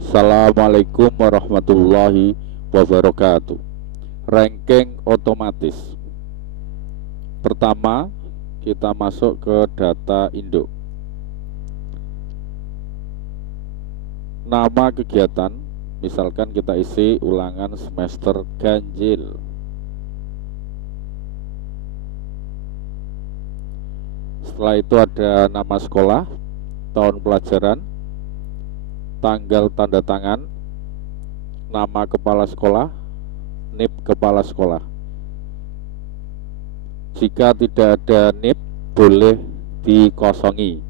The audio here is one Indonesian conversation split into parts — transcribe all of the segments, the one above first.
Assalamualaikum warahmatullahi wabarakatuh. Ranking otomatis. Pertama, kita masuk ke data induk. Nama kegiatan, misalkan kita isi ulangan semester ganjil. Setelah itu ada nama sekolah, tahun pelajaran, tanggal tanda tangan, nama kepala sekolah, NIP kepala sekolah. Jika tidak ada NIP, boleh dikosongi.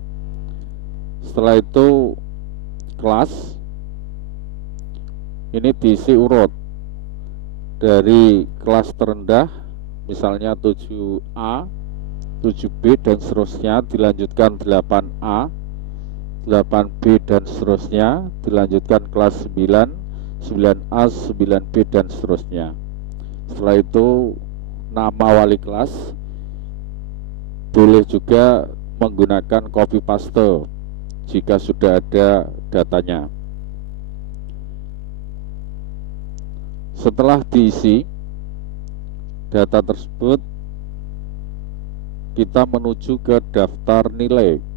Setelah itu kelas, ini diisi urut dari kelas terendah, misalnya 7A, 7B dan seterusnya, dilanjutkan 8A, 8B dan seterusnya, dilanjutkan kelas 9, 9A, 9B dan seterusnya. Setelah itu nama wali kelas, boleh juga menggunakan copy paste jika sudah ada datanya. Setelah diisi data tersebut, kita menuju ke daftar nilai.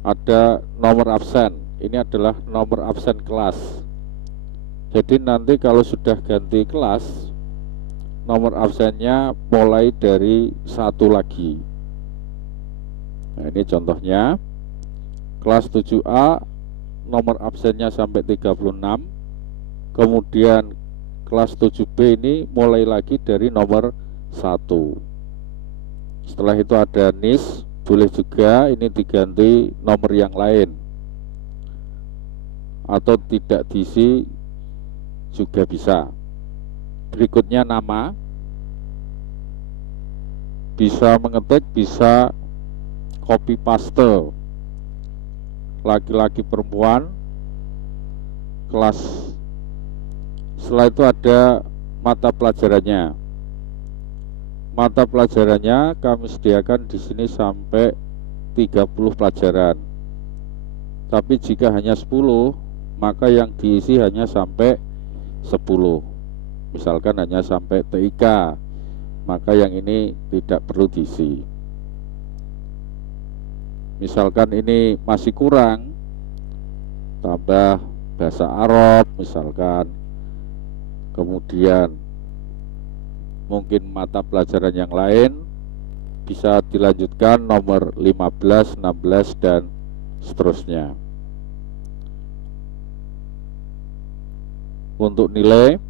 Ada nomor absen, ini adalah nomor absen kelas. Jadi nanti kalau sudah ganti kelas, nomor absennya mulai dari 1 lagi. Nah, ini contohnya kelas 7A, nomor absennya sampai 36. Kemudian kelas 7B ini mulai lagi dari nomor 1. Setelah itu ada NIS, boleh juga ini diganti nomor yang lain atau tidak diisi juga bisa. Berikutnya nama, bisa mengetik, bisa copy paste, laki-laki perempuan, kelas. Setelah itu ada mata pelajarannya. Mata pelajarannya kami sediakan di sini sampai 30 pelajaran. Tapi jika hanya 10, maka yang diisi hanya sampai 10. Misalkan hanya sampai TIK, maka yang ini tidak perlu diisi. Misalkan ini masih kurang, tambah bahasa Arab misalkan, kemudian mungkin mata pelajaran yang lain, bisa dilanjutkan nomor 15, 16 dan seterusnya. Untuk nilai,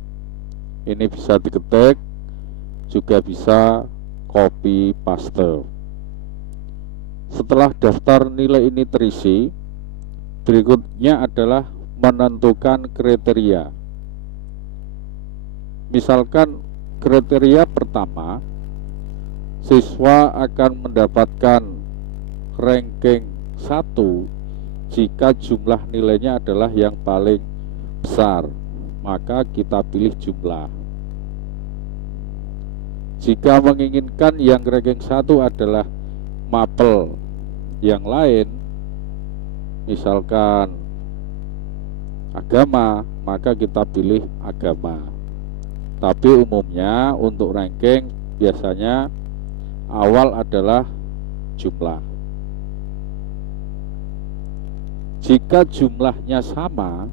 ini bisa diketik, juga bisa copy paste. Setelah daftar nilai ini terisi, berikutnya adalah menentukan kriteria. Misalkan kriteria pertama, siswa akan mendapatkan ranking 1 jika jumlah nilainya adalah yang paling besar, maka kita pilih jumlah. Jika menginginkan yang ranking 1 adalah mapel yang lain, misalkan agama, maka kita pilih agama. Tapi umumnya untuk ranking biasanya awal adalah jumlah. Jika jumlahnya sama,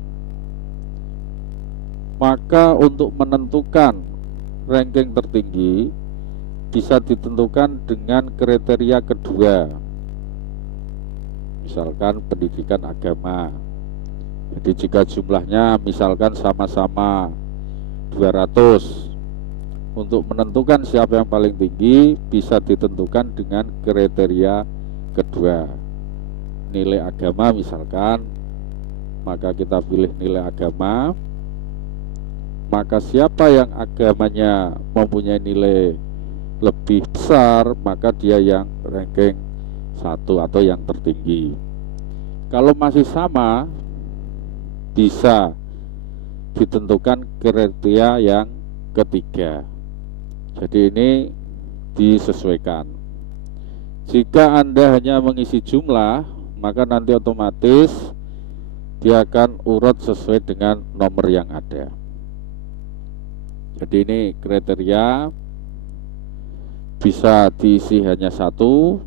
maka untuk menentukan ranking tertinggi bisa ditentukan dengan kriteria kedua. Misalkan pendidikan agama. Jadi jika jumlahnya misalkan sama-sama 200, untuk menentukan siapa yang paling tinggi bisa ditentukan dengan kriteria kedua. Nilai agama misalkan, maka kita pilih nilai agama. Maka siapa yang agamanya mempunyai nilai lebih besar, maka dia yang ranking 1 atau yang tertinggi. Kalau masih sama, bisa ditentukan kriteria yang ketiga. Jadi ini disesuaikan. Jika Anda hanya mengisi jumlah, maka nanti otomatis dia akan urut sesuai dengan nomor yang ada. Jadi ini kriteria, bisa diisi hanya satu,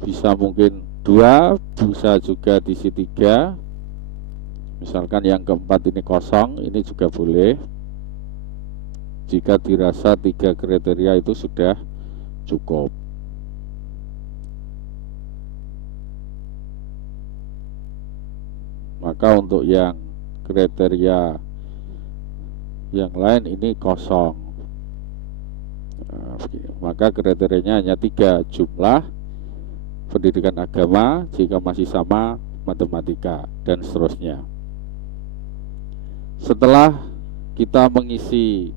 bisa mungkin dua, bisa juga diisi tiga. Misalkan yang keempat ini kosong, ini juga boleh jika dirasa tiga kriteria itu sudah cukup. Maka untuk yang kriteria yang lain ini kosong. Nah, maka kriterianya hanya tiga: jumlah, pendidikan agama, jika masih sama matematika, dan seterusnya. Setelah kita mengisi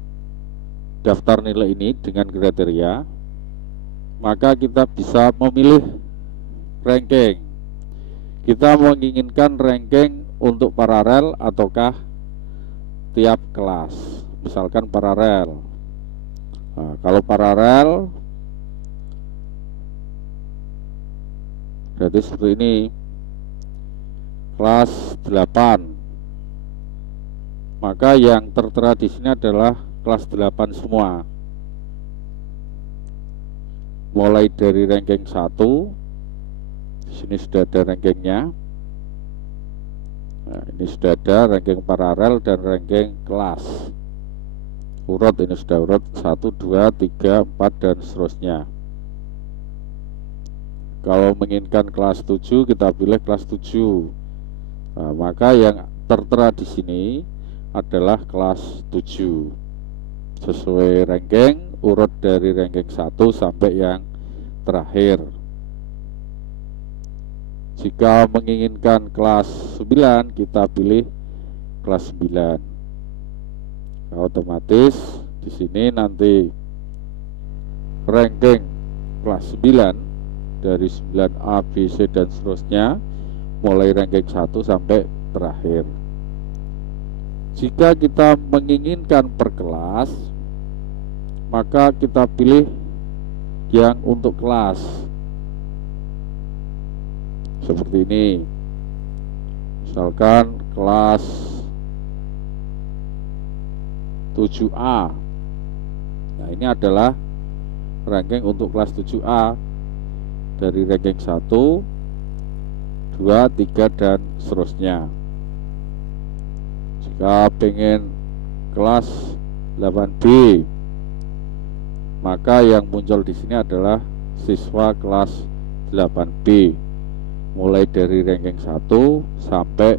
daftar nilai ini dengan kriteria, maka kita bisa memilih ranking. Kita menginginkan ranking untuk paralel ataukah tiap kelas. Misalkan paralel. Nah, kalau paralel berarti seperti ini, kelas 8. Maka yang tertera di sini adalah kelas 8 semua. Mulai dari ranking 1, di sini sudah ada rankingnya. Nah, ini sudah ada ranking paralel dan ranking kelas. Urut ini sudah urut 1, 2, 3, 4 dan seterusnya. Kalau menginginkan kelas 7, kita pilih kelas 7. Nah, maka yang tertera di sini adalah kelas 7. Sesuai ranking, urut dari ranking 1 sampai yang terakhir. Jika menginginkan kelas 9, kita pilih kelas 9. Otomatis di sini nanti ranking kelas 9 dari 9A, B, C dan seterusnya, mulai ranking 1 sampai terakhir. Jika kita menginginkan per kelas, maka kita pilih yang untuk kelas. Seperti ini. Misalkan kelas 7A. Nah, ini adalah ranking untuk kelas 7A dari ranking 1, 2, 3 dan seterusnya. Jika pengen kelas 8B, maka yang muncul di sini adalah siswa kelas 8B, mulai dari ranking 1 sampai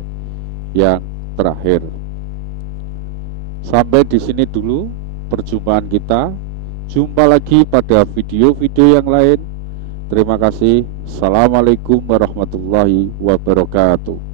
yang terakhir. Sampai di sini dulu perjumpaan kita. Jumpa lagi pada video-video yang lain. Terima kasih. Assalamualaikum warahmatullahi wabarakatuh.